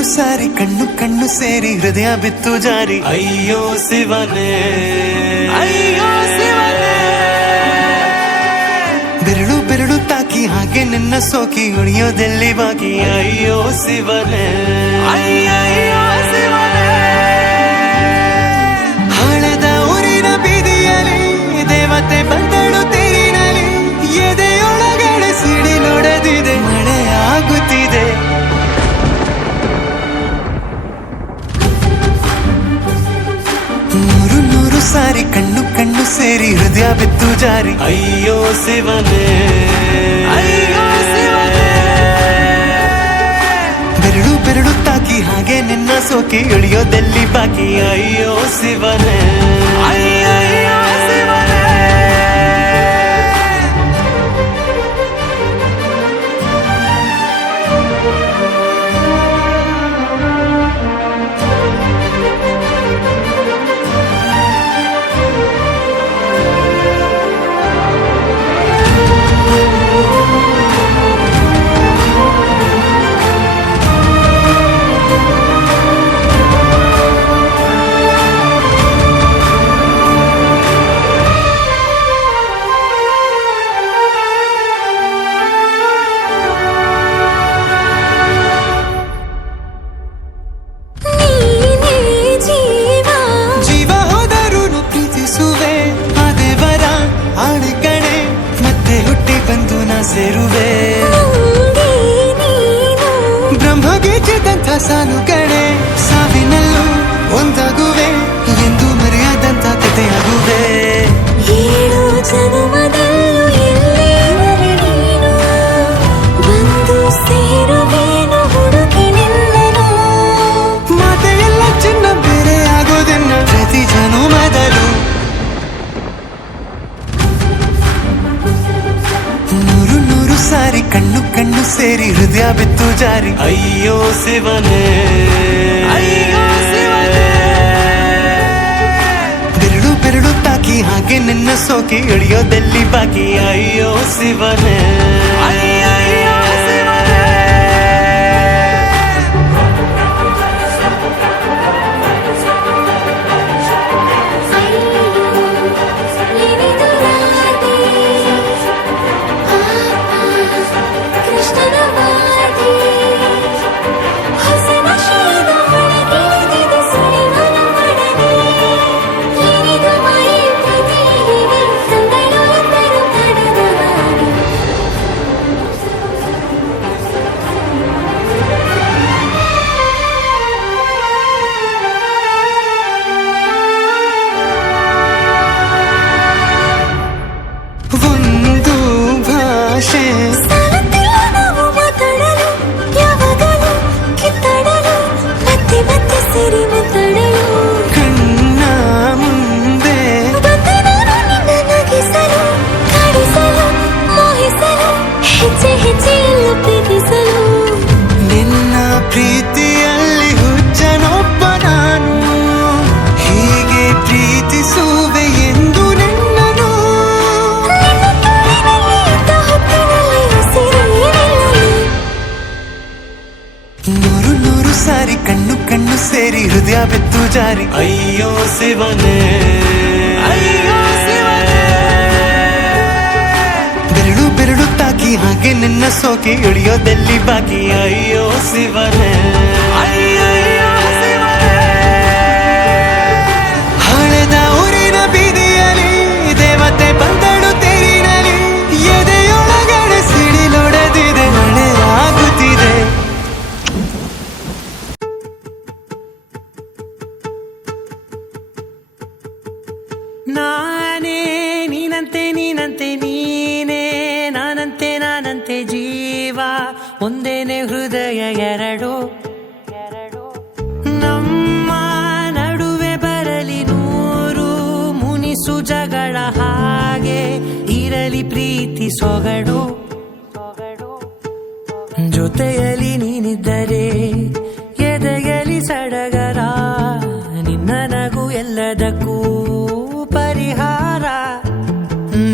ನೂರು ಸಾರಿ ಕಣ್ಣು ಕಣ್ಣು ಸೇರಿ ಹೃದಯ ಬಿತ್ತು ಜಾರಿ. ಅಯ್ಯೋ ಶಿವನೇ, ಅಯ್ಯೋ ಶಿವನೇ, ಬೆರಳು ಬೆರಳು ತಾಕಿ ಹಾಗೆ ನಿನ್ನ ಸೋಕಿ ಉಳಿಯೋದೆಲ್ಲಿ ಬಾಕಿ. ಅಯ್ಯೋ ಶಿವನೇ, ಅಯ್ಯಯ್ಯೋ ಶಿವನೇ, ಹಳದ ಊರಿನ ಬೀದಿಯಲ್ಲಿ ದೇವತೆ ಬಂದಳು ತೇರಿನಲ್ಲಿ. ಎದೆಯೊಳಗಡೆ ಸಿಡಿಲೊಡೆದಿದೆ, ಮಳೆ ಆಗುತ್ತಿದೆ. ನೂರು ನೂರು ಸಾರಿ ಕಣ್ಣು ಕಣ್ಣು ಸೇರಿ ಹೃದಯ ಬಿತ್ತು ಜಾರಿ. ಅಯ್ಯೋ ಶಿವನೇ, ಅಯ್ಯೋ ಶಿವನೇ, ಬೆರಳು ಬೆರಳು ತಾಕಿ ಹಾಗೆ ನಿನ್ನ ಸೋಕಿ ಇಳಿಯೋದೆಲ್ಲಿ ಬಾಕಿ. ಅಯ್ಯೋ ಶಿವನೇ, ಅಯ್ಯಯ್ಯೋ ಶಿವನೇ. ಸೇರುವೆ ಬ್ರಹ್ಮಗೀಚಿದಂಥ ಸಾಲು ಕಡೆ, ಸಾವಿನಲ್ಲೂ ಒಂದಾಗುವೆ ಎಂದು ಮರೆಯಾದಂಥ ಕಥೆಯಾಗುವೆ. ಏಳು ಜನುಮದಲ್ಲೂ ಎಲ್ಲೇ ನೀನು ಬಂದು ಸೇರುವೇನು ಹುಡುಕಿ ನಿಲ್ಲನು. ಮಾತೆಯೆಲ್ಲ ಚಿನ್ನ ಬೇರೆ ಆಗೋದೆನ್ನ ಪ್ರತಿ ಜನುಮದಲ್ಲೂ. ನೂರು ನೂರು ಸಾರಿ ಕಣ್ಣು ಕಣ್ಣು ಸೇರಿ ಹೃದಯ ಬಿತ್ತು ಜಾರಿ. ಅಯ್ಯೋ ಶಿವನೇ, ಅಯ್ಯೋ ಶಿವನೇ, ಬೆರಳು ಬೆರಳು ತಾಕಿ ಹಾಗೆ ನಿನ್ನ ಸೋಕಿ ಇಳಿಯೋದೆಲ್ಲಿ ಬಾಕಿ. ಅಯ್ಯೋ ಶಿವನೇ, ಅಯ್ಯಯ್ಯೋ ಶಿವನೇ. ಒಂದು ಭಾಷೆ ನಾವು ಮಾತಾಡಲು, ಯಾವಾಗಲೂ ಕಿತ್ತಾಡಲು, ಮತ್ತೆ ಮತ್ತೆ ಸೇರಿ ಮಾತಾಡಲು. ಕಣ್ಣ ಮುಂದೆ ಬಂದೆ ನಾನು ನಿನ್ನ ನಗಿಸಲು, ಕಾಡಿಸಲು, ಮೋಹಿಸಲು, ಹೆಜ್ಜೆ ಹೆಜ್ಜೆಯಲ್ಲೂ ಪ್ರೀತಿಸಲು. ನಿನ್ನ ಪ್ರೀತಿಯಲ್ಲಿ ಹುಚ್ಚನೊಬ್ಬ ನಾನು, ಹೀಗೆ ಪ್ರೀತಿಸುವೆ ಎಂದು ನಿನ್ನನು. ನೂರು ನೂರು ಸಾರಿ ಕಣ್ಣು ಕಣ್ಣು ಸೇರಿ ಹೃದಯ ಬಿತ್ತು ಜಾರಿ. ಅಯ್ಯೋ ಶಿವನೇ, ಅಯ್ಯೋ ಶಿವನೇ, ಬೆರಳು ಬೆರಳು ತಾಕಿ ಹಾಗೆ ನಿನ್ನ ಸೋಕಿ ಇಳಿಯೋದೆಲ್ಲಿ ಬಾಕಿ. ಅಯ್ಯೋ ಶಿವನೇ, ಅಯ್ಯಯ್ಯೋ ಶಿವನೇ, ಹಳೆದ ಊರಿನ ಬೀದಿಯಲ್ಲಿ ದೇವತೆ ಬಂದಳು ತೇರಿನಲ್ಲಿ. ಎದೆಯೊಳಗಡೆ ಸಿಡಿಲೊಡೆದಿದೆ, ಮಳೆ ಆಗುತ್ತಿದೆ. ನಾನೇ ನೀನಂತೆ ನೀನಂತೆ ನೀನೇ, ನಾನಂತೆ ನಾನಂತೆ ಜೀವ ಒಂದೇನೆ ಹೃದಯ ಎರಡು. ನಮ್ಮ ನಡುವೆ ಬರಲಿ ನೂರು ಮುನಿಸು ಜಗಳ, ಹಾಗೆ ಇರಲಿ ಪ್ರೀತಿ ಸೊಗಡು. ಜೊತೆಯಲ್ಲಿ ನೀನಿದ್ದರೆ ಎದೆಯಲಿ ಸಡಗರ, ನಿನ್ನ ನಗು ಎಲ್ಲದಕ್ಕೂ ಪರಿಹಾರ.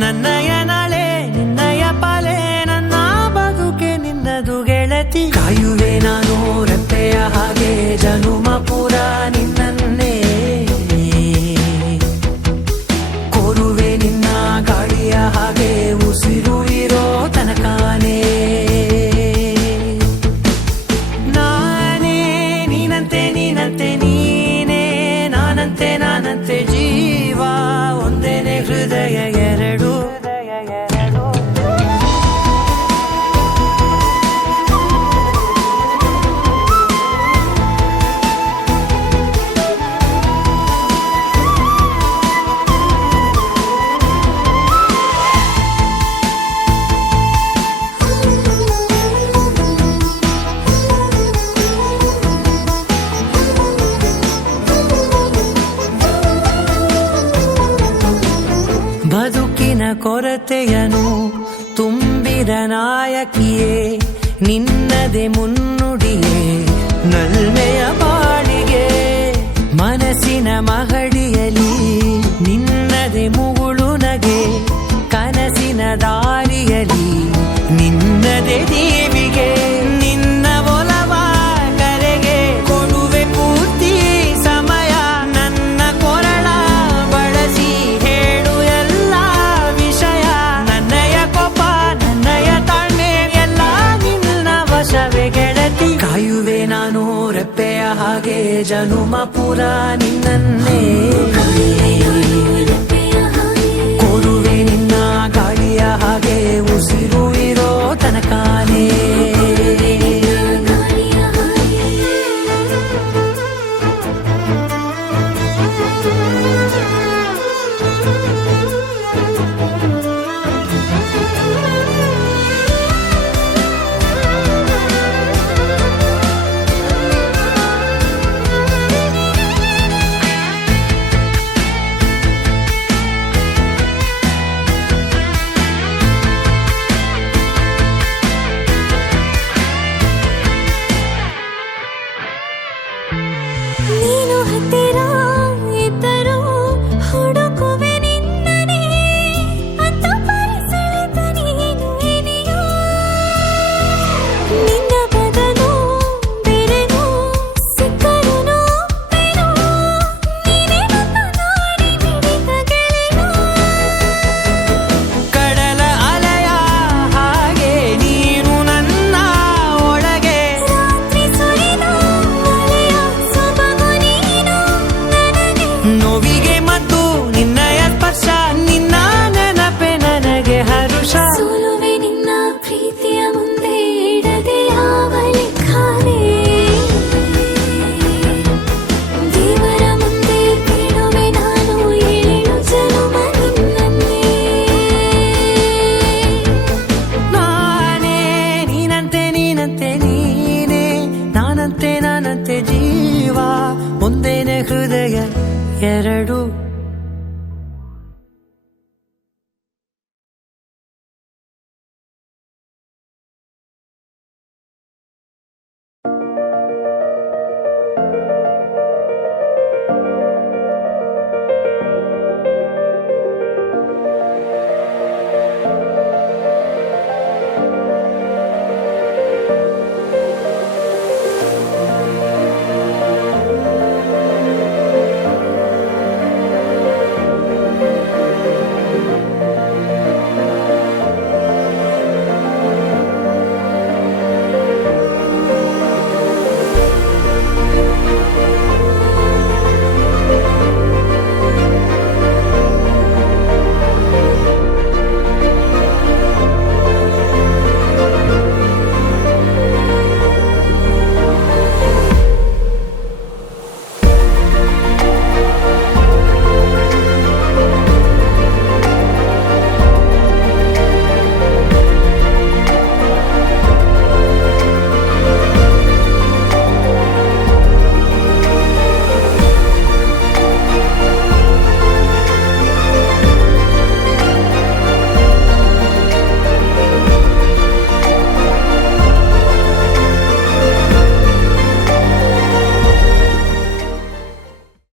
ನನ್ನಯ ನಾಳೆ ನಿನ್ನಯ ಪಾಲೆ, ನನ್ನ ಬದುಕೆ ನಿನ್ನದು ಗೆಳತಿ. ಕಾಯುವೆ ನಾನು ರೆಪ್ಪೆಯ ಹಾಗೆ ಜನುಮ ಪುರ ನಿನ್ನನ್ನೇ ಕೋರುವೆ ನಿನ್ನ ಗಾಳಿಯ ಹಾಗೆ ಉಸಿರು ಇರೋ ತನಕಾನೇ ನಾನೇ ನೀನಂತೆ ನೀನಂತೆ ನೀನೇ ನಾನಂತೆ ನಾನಂತೆ ಜೀವ ಒಂದೇನೆ ಹೃದಯ ಎರಡು ಬದುಕಿನ ಕೊರತೆಯನು ತುಂಬಿದ ನಾಯಕಿಯೇ ನಿನ್ನದೆ ಮುನ್ನುಡಿಯೇ ನಲ್ಮೆಯ ಬಾಳಿಗೆ ಮನಸ್ಸಿನ ಮಹಡಿಯಲಿ ನಿನ್ನದೆ ಮುಗುಳು ನಗೆ ಕನಸಿನ ದಾರಿಯಲಿ ನಿನ್ನದೆ ದೀವಿಗೆ ನಿನ್ನ ಒಲವ ಕರೆಗೆ ಕೊಡುವೆ ಪೂರ್ತಿ ಸಮಯ ನನ್ನ ಕೊರಳ ಬಳಸಿ ಹೇಳು ಎಲ್ಲ ವಿಷಯ ನನ್ನಯ ಕೋಪ ನನ್ನಯ ತಾಳ್ಮೆ ಎಲ್ಲ ನಿನ್ನ ವಶವೇ ಗೆಳತಿ ಕಾಯುವೆ ನಾನು ರೆಪ್ಪೆಯ ಹಾಗೆ ಜನುಮ ಪುರ ನಿನ್ನನ್ನೇ ಕೋರುವೆ ನಿನ್ನ ಗಾಳಿಯ ಹಾಗೆ ಉಸಿರು ಇರೋ ತನಕಾನೇ ನೀನು ಹತ್ತಿರ ಇದ್ದರೂ ಹುಡುಕುವೆ ನಿನ್ನನೇ ಅಂತ ಪರಿಸೆಳೆದ ನೀನು ಇದೆಯೋ ನಿನ್ನ ಬದಲು ಬೇರೆನೋ ಸಿಕ್ಕರೂ ಬೇರೋ ನೀನೇ ನನ್ನ ನಾಡಿ ಮಿಡಿದ ಗೆಳೆಯೋ ಕಡಲ ಅಲೆಯ ಹಾಗೆ ನೀನು ನನ್ನ ಒಳಗೆ ರಾತ್ರಿ ಸುರಿದ ಮಳೆಯ ಸೊಬಗು ನೀನು ನನಗೆ ನೋವಿಗೆ ಮತ್ತು ನಿನ್ನಯ ಸ್ಪರ್ಶ ನಿನ್ನ ನೆನಪೆ ನನಗೆ ಹರುಷ ಸೋಲುವೆ ನಿನ್ನ ಪ್ರೀತಿಯ ಮುಂದೆ ಇಡದೆ ಯಾವ ಲೆಕ್ಕನೇ ದೇವರ ಮುಂದೆ ಬೀಳುವೆ ನಾನು ಏಳು ಜನುಮ ನಿನ್ನನ್ನೇ ನಾನೇ ನೀನಂತೆ ನೀನಂತೆ ನೀನೇ ನಾನಂತೆ ನಾನಂತೆ